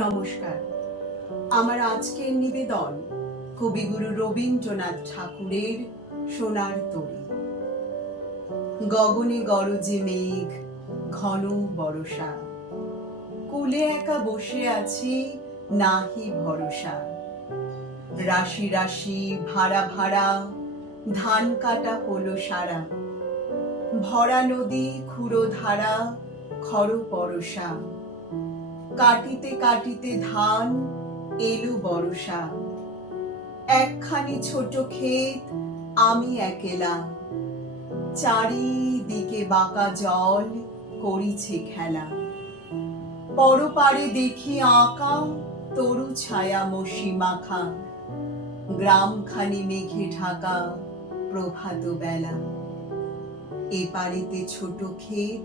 নমস্কার। আমার আজকের নিবেদন কবিগুরু রবীন্দ্রনাথ ঠাকুরের সোনার তরী। গগনে গরজে মেঘ, ঘন বরষা, কুলে একা বসে আছি, নাহি ভরসা। রাশি রাশি ভাড়া ভাড়া, ধান কাটা হলো সারা। ভরা নদী ক্ষুরো ধারা, খর পরশা। কাটিতে কাটিতে ধান এলো বরষা। একখানি ছোট ক্ষেত, আমি একেলা। চারিদিকে বাঁকা জল করিছে খেলা। পরপারে দেখি আঁকা, তরু ছায়া মসি মাখা। গ্রামখানি মেঘে ঢাকা, প্রভাত বেলা। এপারেতে ছোট ক্ষেত,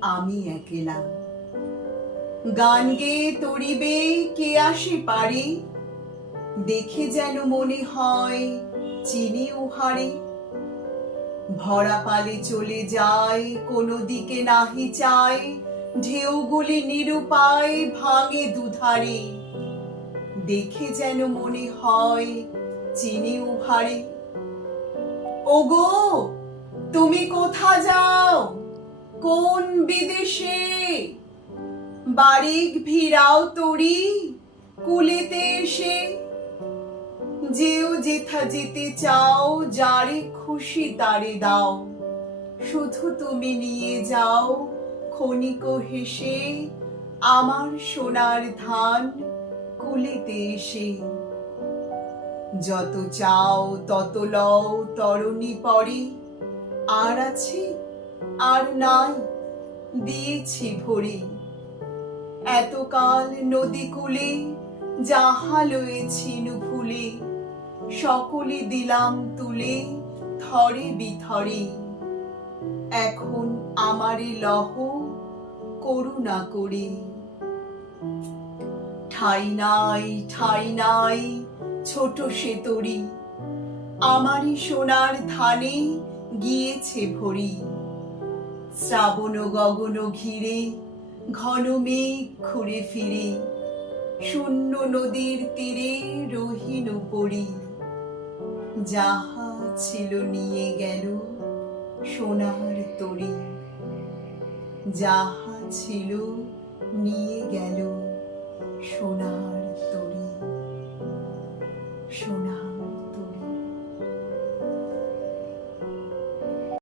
আমি একেলা। গান গেয়ে তরিবে কে আসে পারে, দেখে যেন মনে হয় চিনি উহারে। ভরা পালে চলে যায়, কোনো দিকে নাহি চায়, ঢেউগুলি নিরুপায় ভাঙে দুধারে। দেখে যেন মনে হয় চিনি উহারে। ওগো, তুমি কোথা যাও, কোন বিদেশে? বারিক ভিড়াও তরি, কুলেতে এসে। যেও যেথা যেতে চাও, যারে খুশি তারে দাও। শুধু তুমি নিয়ে যাও ক্ষণিক হেসে, আমার সোনার ধান কুলেতে এসে। যত চাও তত লও তরণী পরে, আর আছে আর নাই, দিয়েছি ভরে। এতকাল নদী কূলে যাহা লয়েছি ভুলে, সকলে দিলাম তুলে থরে বিথরে। এখন আমারে লহ করুণা করে। ঠাই নাই ঠাই নাই ছোট সে তরি, আমারই সোনার ধানে গিয়েছে ভরি। শ্রাবণ গগন ঘিরে, ঘন মেঘ ঘুরে ফিরে, শূন্য নদীর তীরে রহিন পড়ি। যাহা ছিল নিয়ে গেল সোনার তরী, যাহা ছিল নিয়ে গেল সোনার তরী। সোনার